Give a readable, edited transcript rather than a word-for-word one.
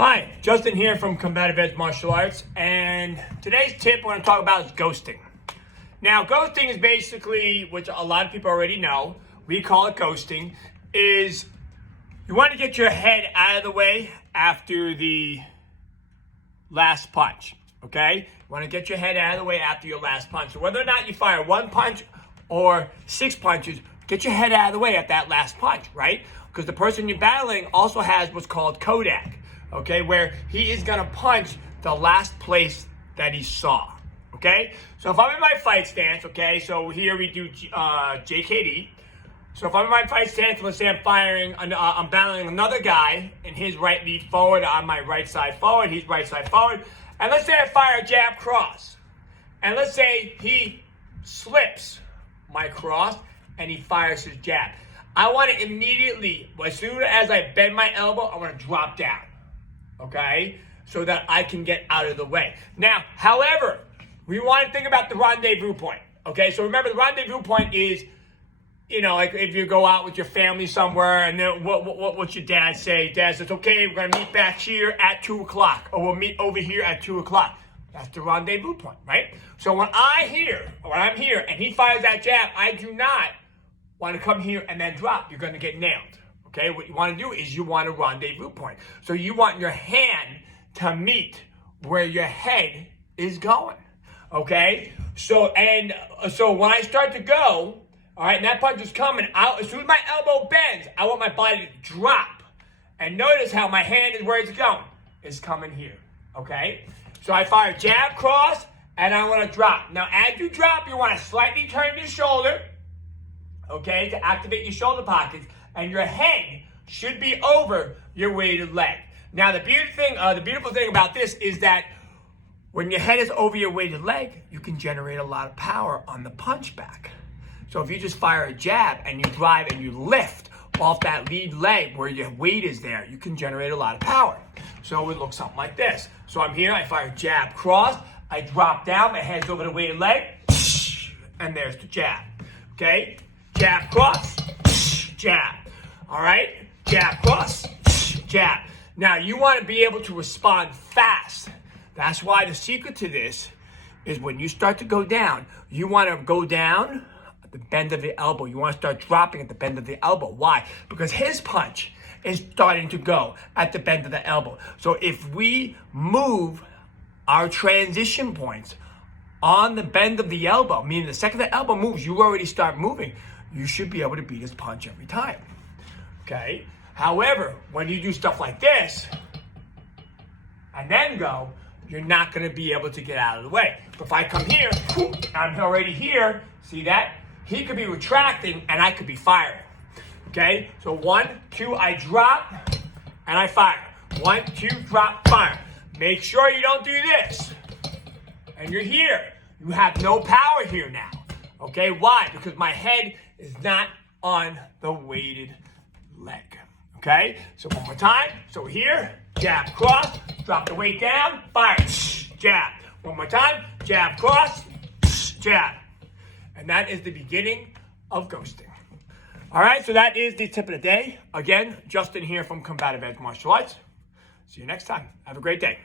Hi, Justin here from Combative Edge Martial Arts, and today's tip we're going to talk about is ghosting. Now, ghosting is basically, which a lot of people already know, we call it ghosting, is you want to get your head out of the way after the last punch, okay? You want to get your head out of the way after your last punch. So whether or not you fire one punch or 6 punches, get your head out of the way at that last punch, right? Because the person you're battling also has what's called Kodak. Okay, where he is gonna punch the last place that he saw. Okay, so if I'm in my fight stance, okay, so here we do JKD. So if I'm in my fight stance, let's say I'm battling another guy in his right lead forward, on my right side forward, he's right side forward, and let's say I fire a jab cross, and let's say he slips my cross and he fires his jab. I want to immediately, as soon as I bend my elbow, I want to drop down. Okay, so that I can get out of the way. Now, however, we want to think about the rendezvous point. Okay, so remember the rendezvous point is, you know, like if you go out with your family somewhere, and then what's your dad say? Dad says, okay, we're gonna meet back here at 2 o'clock, or we'll meet over here at 2 o'clock. That's the rendezvous point, right? So when I'm here, and he fires that jab, I do not want to come here and then drop. You're gonna get nailed. Okay, what you want to do is you want a rendezvous point. So you want your hand to meet where your head is going. Okay, so when I start to go, all right, and that punch is coming out, as soon as my elbow bends, I want my body to drop. And notice how my hand is where it's going. It's coming here. Okay, so I fire jab, cross, and I want to drop. Now, as you drop, you want to slightly turn your shoulder, okay, to activate your shoulder pockets. And your head should be over your weighted leg. Now, the beautiful thing about this is that when your head is over your weighted leg, you can generate a lot of power on the punch back. So if you just fire a jab and you drive and you lift off that lead leg where your weight is there, you can generate a lot of power. So it looks something like this. So I'm here, I fire jab, cross, I drop down, my head's over the weighted leg, and there's the jab. Okay? Jab, cross, jab. All right, jab, cross, jab. Now, you want to be able to respond fast. That's why the secret to this is when you start to go down, you want to go down at the bend of the elbow. You want to start dropping at the bend of the elbow. Why? Because his punch is starting to go at the bend of the elbow. So if we move our transition points on the bend of the elbow, meaning the second the elbow moves, you already start moving, you should be able to beat his punch every time. Okay. However, when you do stuff like this and then go, you're not going to be able to get out of the way. But if I come here, I'm already here. See that? He could be retracting and I could be firing. Okay. So 1, 2, I drop and I fire. 1, 2, drop, fire. Make sure you don't do this. And you're here. You have no power here now. Okay. Why? Because my head is not on the weighted leg. Okay, so one more time. So here, jab, cross, drop the weight down, fire, jab. One more time, jab, cross, jab. And that is the beginning of ghosting. All right, so that is the tip of the day. Again, Justin here from Combative Edge Martial Arts. See you next time. Have a great day.